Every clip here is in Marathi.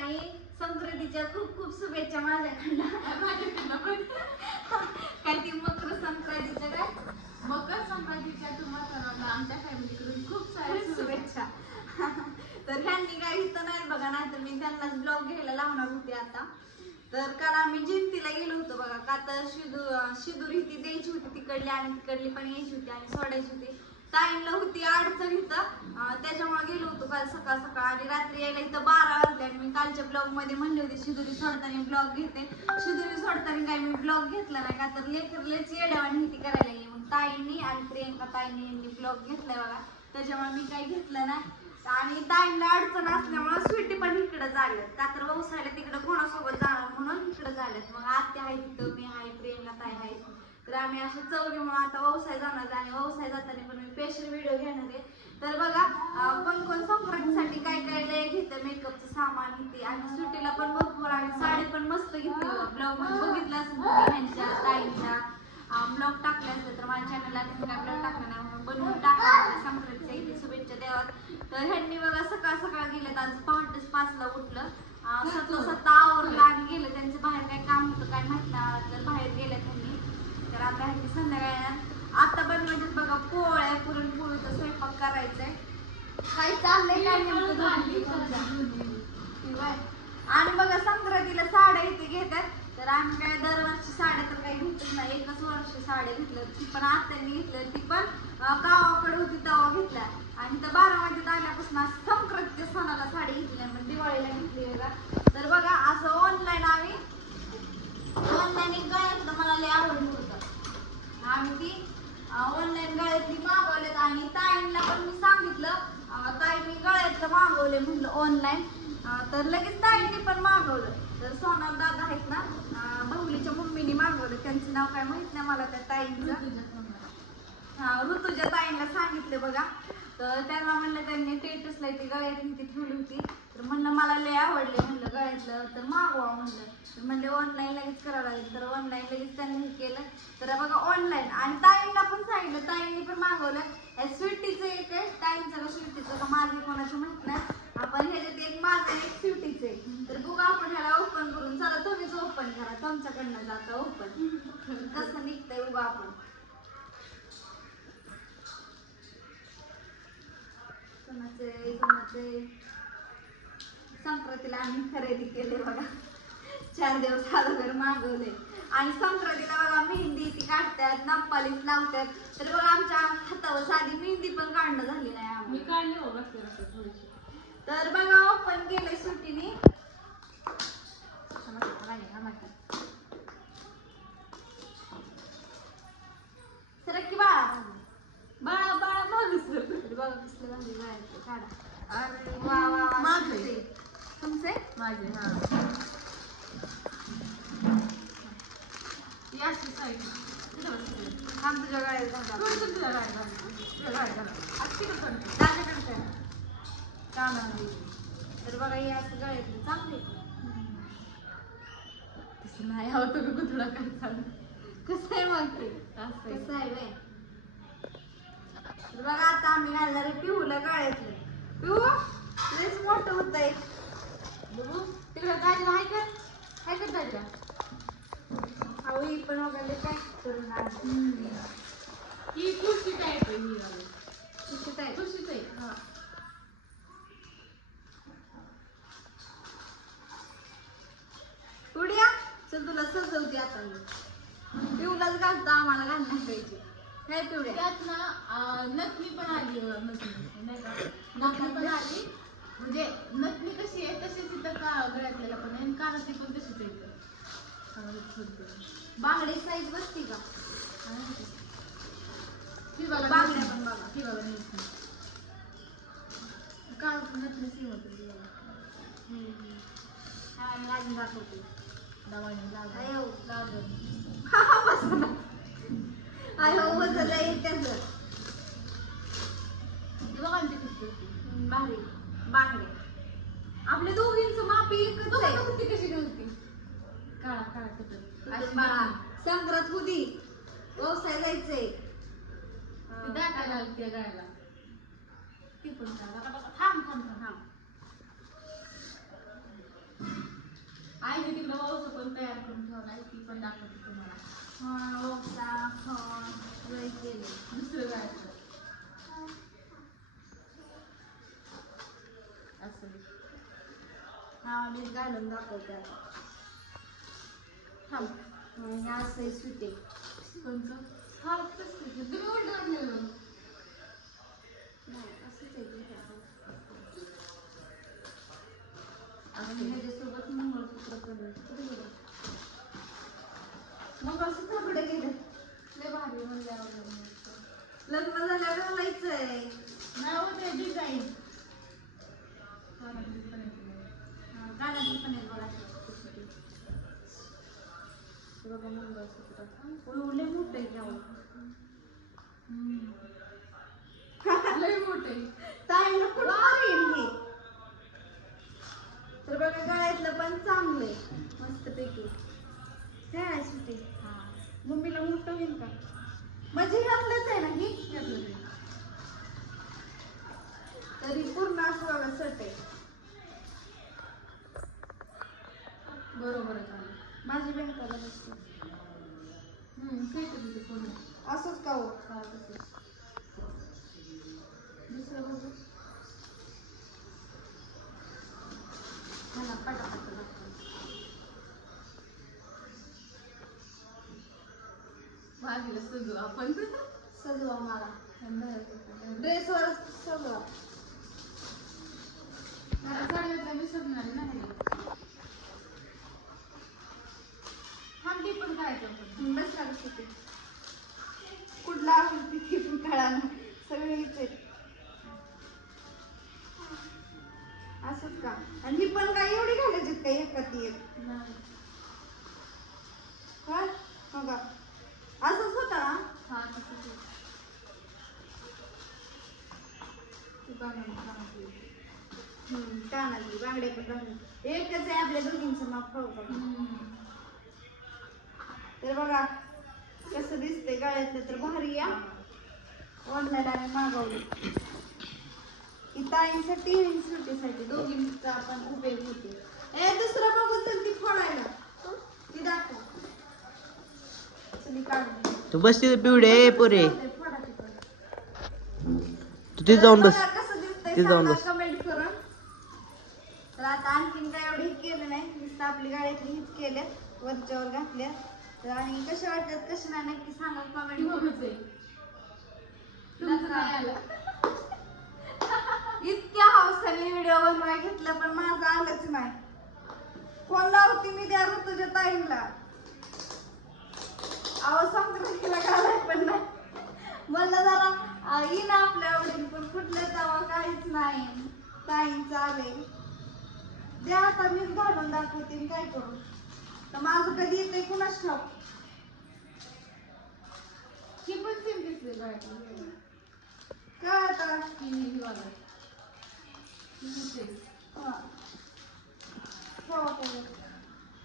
आणि संक्रांतीच्या खूप खूप शुभेच्छा माझ्याकडनं. काय ती मकर संक्रांतीच्या काय? मकर संक्रांतीच्या तुम्हाला सर्वांना आमच्या फॅमिलीकडून खूप साऱ्या शुभेच्छा. तर ह्यांनी काय इथं नाही बघा नाही तर मी त्यांनाच ब्लॉग घ्यायला लावणार होते आता. तर काल आम्ही जयंतीला गेलो होतो बघा. का तर शिदू शिदूर ही ती द्यायची होती तिकडली आणि तिकडली पण यायची होती आणि सोडायची होती. टाइमला होती अडचण इथं. त्याच्यामुळे गेलो होतो काल सकाळ सकाळ आणि रात्री यायला इथं बारा वाजले आणि मी कालच्या ब्लॉगमध्ये म्हणले होते शिदुरी सोडताना ब्लॉग घेते. शिदुरी सोडताना काय मी ब्लॉग घेतला नाही का? तर लेकर लेच येड्यावानी ती करायला लागली. मग ताईंनी आणि प्रियंका ताईंनी यांनी ब्लॉग घेतलाय बघा. त्याच्यामुळे मी काही घेतलं नाही. आणि ताईंना अडचण असल्यामुळे स्वीटी पण इकडे झाल्यात. का तर व्यवसायाला तिकडे कोणासोबत जाणार म्हणून इकडे झाल्यात. मग आत्या आहे तिथं मी आहे तर आम्ही असं चौघीमुळे आता व्यवसाय जाणार आणि व्यवसाय जाताना पण मी स्पेशल व्हिडिओ घेणार आहे. तर बघा अं, कोण संक्रांतीसाठी काय काय लय घेतं मेकअपचं सामान घेते आणि सुट्टीला पण भरपूर आणि साडी पण मस्त घेतली ब्लॉगमध्ये बघितलं असेल ह्यांच्या ताईंच्या. ब्लॉग टाकले असते तर माझ्या चॅनलला तुम्ही काय ब्लॉग टाकला नाही बनवून टाकला संक्रांतीच्या इथे शुभेच्छा द्यावात तर ह्यांनी बघा सकाळ सकाळ गेलेत आज पहाटेच पाचला उठलं. अं, सत्ता सत्ता आवरलं आणि गेलं. त्यांचं बाहेर काय काम होतं काय माहीत नाही. तर बाहेर गेलं त्यांनी तर आता ह्यांनी संध्याकाळी आता बनवायचे बघा पोळ्या पुरणपोळीचा स्वयंपाक करायचंय. काय चाललंय काय नेमकं. आणि बघा संक्रांतीला साड्या इथे घेतात. तर आम्ही काय दरवर्षी साड्या तर काही घेतच नाही. एकच वर्ष साड्या घेतल्या ती पण आत्यांनी घेतल्या ती पण गावाकडे होती तेव्हा घेतल्या. आणि तर बारामतीत आल्यापासून असं संक्रांतीच्या सणाला साडी घेतली पण दिवाळीला घेतली बघा तर बघा असं ऑनलाईन आम्ही ऑनलाईन एक गळ्यातलं मला लय आवडलं होतं आम्ही ती ऑनलाईन गळ्यातली मागवलेत आणि ताईंना पण मी सांगितलं अं, ताई मी गळ्यातलं मागवले म्हणलं ऑनलाईन तर लगेच ताईंनी पण मागवलं तर सोनार दादा आहेत ना अं, बहुलीच्या मम्मीने मागवलं त्यांचं नाव काय माहीत नाही मला त्या ताईंचं. हा ऋतुजा ताईंना सांगितले बघा. तर त्यांना म्हणलं त्यांनी टेटसला ती गळ्यात ती ठेवली होती. तर म्हणलं मला लय आवडले म्हणलं गळ्यातलं. तर मागवा म्हणलं. तर म्हणले ऑनलाईन लगेच करावं लागेल. तर ऑनलाईन लगेच त्यांनी हे केलं. तर बघा ऑनलाईन आणि ताईंना पण सांगितलं. ताईंनी पण मागवलं. हे स्वीटीचं एक आहे. ताईंचं का स्वीटीचं का माझी कोणाचं माहीत नाही. आपण ह्याच्यात एक माझं एक स्वीटीचं आहे. तर बघा आपण ह्याला ओपन करून. चला तुम्हीच ओपन करा. तुमच्याकडनं जातो कसं निघतंय उगा आपण कोणाचे कोणाचे संक्रांतीला आम्ही खरेदी केले बघा चार दिवस अगोदर मागवले आणि संक्रांतीला बघा मेहंदी ती काढतात नागपालीस लावतात तर बघा आमच्या हातावर साधी मेहंदी पण काढणं झाली नाही मी आम्हाला काढली हो थोडीशी तर बघा ओपन केलंय सुट्टीने. बघा कसलं भारी बाळाचं काढा. अरे वा वा वा माझे तुमचे तुमचे माझे हा ही. अशी साईड तिथं बसले. थांब तुझ्या तुझ्या घाल. तुझ्या घाल. तिकडं. दादाकडे. तर बघा हे असं गळ्यातलं चांगले तसं नाही हवं तुम्ही कुठला काय चालू कसं आहे मग ते? असं आहे. कसं आहे तर बघा आता आम्ही घालणार आहे लयच मोठं होत आहे बघू तिकडं दाजीला आहे का? आहे का दाजीला अहो ही पण वगैरे काय करून आणली. ही टाईप आहे ही वाली. हा. चल तुला सजवते आता पिऊलाच घालतो आम्हाला घालणार पाहिजे काय पिवड्या त्यात ना अं, नथनी पण आली नथनी नाही का नथनी पण आली म्हणजे नथनी कशी आहे तशीच इथं का गळ्यातल्याला पण आहे आणि कानातली पण तशीच आहे इथं. कानातली बांगडी साईज बसती का थोडी. ही बघा बांगड्या. पण बघा. ही बघा नथनी. का नथनी सेम होते ही बघा. हा, आम्ही अजून दाखवते दवाने लागलं. अयो. लागलं. आय हो वजन आहे त्याचं बघा ना ती. भारी बांगडे आपल्या दोघींचं माप एकच आहे ती कशी घालती. काळा काळा. अशी बाळा संक्रांत होती व्यवसाय जायचंय ती दाटायला लागली त्या गायला. ती पण. थांब थांब थांब पण तयार करून ठेवलाय ती पण दाखवते तुम्हाला. हा ओसा खण लय केले. दुसरं जायचं असं हा मी घालून दाखवते आता. थांब. हे असं आहे सुटे. कोणतं? हा तसं तुम्ही उलट आणलेलं नाही असंच आहे. आणि ह्याच्यासोबत पण आहे. कुठे गेलं? लय भारी म्हणल्यावर लग्न झाल्यावर घालायचंय नाव ते डिझाईन हा, गाण्यातली पण आहेत बघा. हे बघा मंगळसूत्र मोठं आहे गाव लय मोठे ताईला कुठं मारेल हे तर बघा गळ्यातलं पण चांगलं आहे मस्त पैकी काय आहे सुटे मम्मीला मोठं होईल का म्हणजे घातलंच आहे ना ही तरी पूर्ण असं सट आहे बरोबर चालेल माझी बँक त्याला बसते आहे पूर्ण. असंच का हो? दुसरं बघू हा ना, पटापट दाखव. भाजीला सजू आपण सजवा मला. ड्रेसवर सजवा. साडीला मी सजणार नाही थांबली पण करायचं आपण बस कुठला आवडते ते पण कळा सगळे असंच का? आणि ही पण काय एवढी घालायची का? एकात एक नाही. हा हो का असंच होता ना हा तसंच आहे. ती हम्म, पण एकच आहे आपल्या दोघींचं माप खाऊ हम्म. तर बघा कसं दिसतंय गाळ्यातलं तर भारी या ऑनलाईन आम्ही मागवली ही ताईंसाठी आणि सुटीसाठी दोघींचा आपण उपयोग होते ए दुसरं बघून तर ती फोडायला ती दाखव चली काढून तू बस पिवडे पुरे तू तिथे जाऊन बस कसं तिथे जाऊन बस. कमेंट करून. तर आता आणखीन काय एवढं हे केलं नाही. नुसतं आपली गाड्यातली हीच केल्या वरच्यावर घातल्या तर आणि कशा वाटतात कशा नाही नक्की सांगा ती कमेंट करून? इतक्या हौसाने व्हिडिओ बनवाय घेतलं पण माझं आलंच नाही. फोन लावते मी त्या ऋतूच्या ताईंला. अहो संक्रांतीला घालाय पण नाही. म्हणलं जरा आ, येईन आपल्या आवडीन पण कुठलं तेव्हा काहीच नाही. ताईंचं आले द्या आता मीच घालून दाखवते काय करू. तर माझं कधी येते कुणाच ठाऊक? ही पण गळ्यातली. काय आता ही ही वाला. ही दिसते. हा. हो, हो.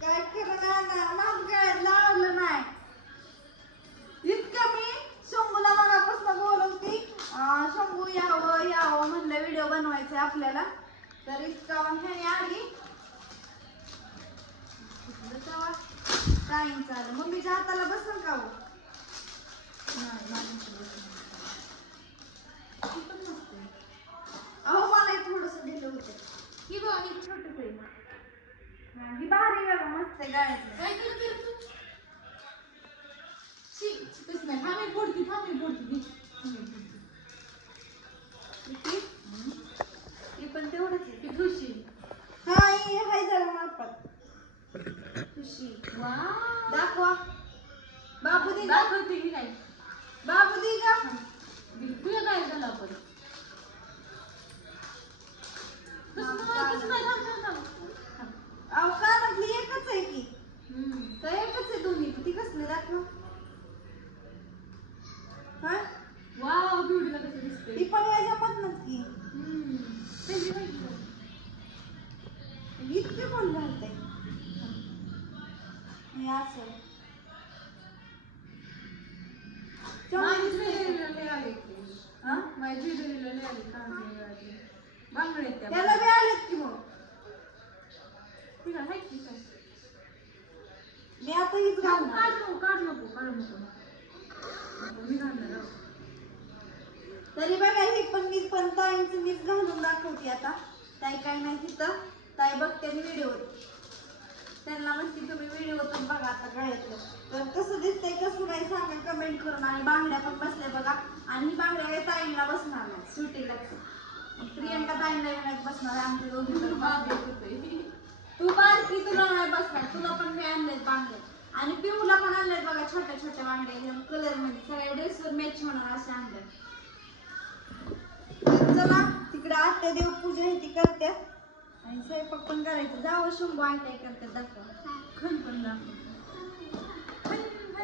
काय केलं ना ना माझं काय लावलं नाही इतकं मी शंभूला मगापासून बोलवते अं, शंभू यावं यावं म्हणलं व्हिडिओ बनवायचे आपल्याला तर इतका ह्याने आली कुठलं तेव्हा टाइम चालू मम्मीच्या हाताला बसल का हो नाही, माझ्या इथे बसणार. ही पण मस्त आहे. अहो मला थोडस दिलं होतं ही बघ, ही आहे. हा, ही भारी बघा मस्त आहे गाड्यातलं काय करते रे तू? शी, तसं नाही. बोलती, बोलती. किती? ही पण तेवढंच आहे ठुशी. हा ही हाय जरा मापात खुशी वाव. दाखवा बाबू दे का दाखवते ही काय. बाबू दे का तुझं काय झालं आपण? कानातली एकच आहे की. तर एकच आहे दोन्ही ती कसली दाखव वाव, बिवडीला कसं दिसतंय. ती पण. त्याची माहिती का? इतके कोण घालते असं हा? माझी दिलेलं नाही आली बांगडे मी आता इथं काढ घालणार. नको काढ मी घालणार आहो. तरी बघा हे पण मी पण ताईंचं मीच घालून दाखवते आता. ताई काय माहिती तर ताई बघते व्हिडिओ त्यांना म्हणते तुम्ही व्हिडिओतून बघा आता गळ्यातलं तर कसं दिसतंय कसं नाही सांगा कमेंट करून आणि बांगड्या पण बसल्या बघा. आणि ही बांगड्या काही ताईंना बसणार नाही सुटीला प्रियंका ताईंना नाही बसणार आहे आमच्या दोघी तर. रे. तू बारकी तुला नाही बसणार तुला पण मी आणलेत बांगडे आणि पिऊला पण आणलेत बघा छोट्या छोट्या बांगड्या कलरमध्ये सगळ्या ड्रेसवर मॅच होणार असे आणले चला तिकडे आत्या देव पूजा ती करतात आणि स्वयंपाक पण करायचं. जावं शंभू आहे काय करतात दाखवा. खण पण दाखव.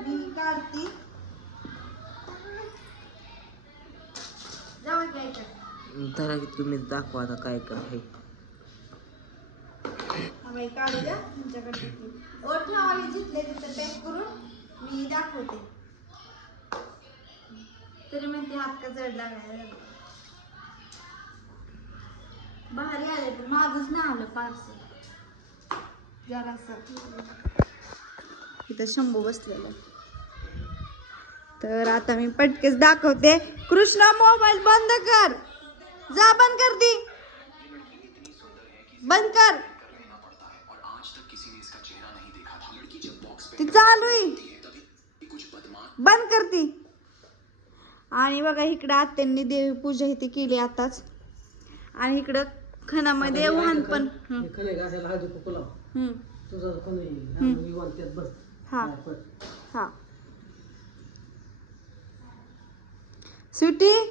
मी काढती. जावं काय कर जरा की तुम्ही दाखवा आता काय काय आहे. बाई काढू द्या तुमच्याकडे. ओ ठेवा हे जिथले तिथे पॅक करून मी दाखवते. तरी म्हणते हात का जड लागायला. भारी आले पण माझंच नाही आलं पार्सल जरासं इथं शंभू बसलेलं तर आता मी पटकेच दाखवते कृष्णा मोबाईल बंद कर जा बंद कर दी बंद कर ती चालू आहे बंद करती आणि बघा इकडे आत्यांनी देवी पूजा इथे केली आताच आणि इकडं खणामध्ये वाहन पण. हं, हे. हं, हा. हा. सुटी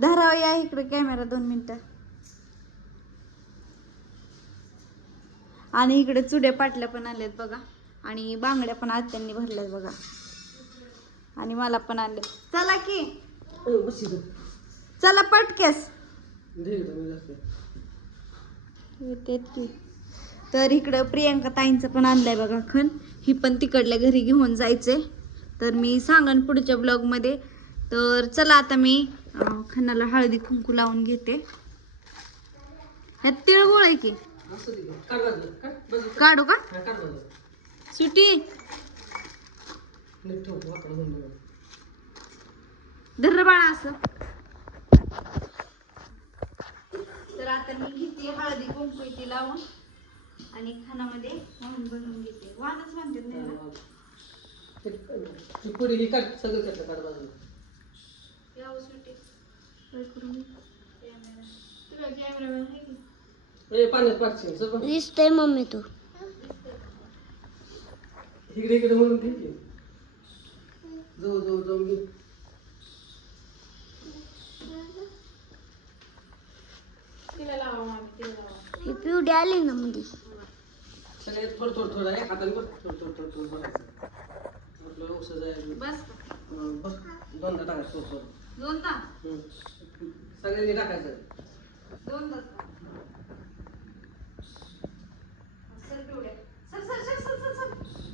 धराव या इकडे कॅमेरा दोन मिनिटं. आणि इकडे चुड्या पाटल्या पण आल्यात बघा. आणि बांगड्या पण आज त्यांनी भरल्यात बघा. आणि मला पण आणले चला की. चला पटकेस दे की. तर इकडं प्रियंका ताईंचं पण आणलंय बघा खण. ही पण तिकडल्या घरी घेऊन जायचंय. तर मी सांगन पुढच्या ब्लॉगमध्ये. तर चला आता मी खणाला हळदी कुंकू लावून घेते. ह्यात तिळगुळ आहे की? काढू का? सुटी. धर बाळा असं. तर आता मी घेते हळदी कुंकू इथे लावून आणि खानामध्ये वाहन बनवून घेते. वाहनच म्हणतात नाही पुरी ही काढ सगळं काढ बाजूला. यावं सुटी? कॅमेरा. आहे की. दिसतंय मम्मी तू. इकडे इकडे म्हणून ठीक आहे जवळ जवळ जाऊन घे तिला लावा मामी तिला लावा ही पिवडी आली ना सगळ्यात थोडं थोडं थोडं आहे. हाताने थोडं थोडं थोडं थोडं भरायचं आपलं औषध आहे. बस? हं, दोनदा टाकायचं थोडं थोडं. दोन तास हं. सगळ्यांनी टाकायचं. दोन तास?